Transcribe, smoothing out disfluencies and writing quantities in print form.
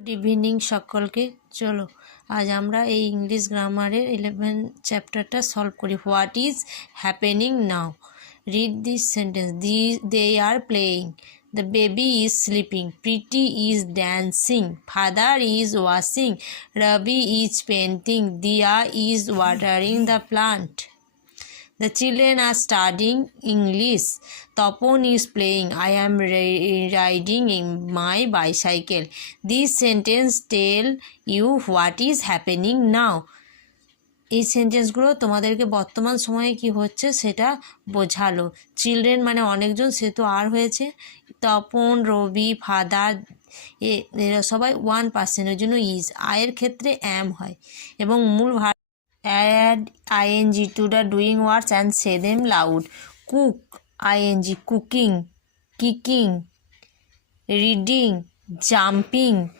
Good evening সকলকে। চলো আজ আমরা এই ইংলিশ গ্রামারের 11 চ্যাপ্টারটা সলভ করি। What is happening now? Read this sentence. They are playing, the baby is sleeping, Preeti is dancing, father is washing, Ravi is painting, Diya is watering the plant. The children are studying English. Tapon is playing. I am riding in my bicycle. This sentence tell you what is happening now. এই সেন্টেন্সগুলো তোমাদেরকে বর্তমান সময়ে কি হচ্ছে সেটা বোঝালো। Children মানে অনেকজন, সে তো আর হয়েছে। তপন, রবি, ফাদার এরা সবাই 1%, ওই জন্য ইজ। আয়ের ক্ষেত্রে অ্যাম হয় এবং মূল add ing to the doing words and say them loud. Cook ing, cooking, kicking, reading, jumping,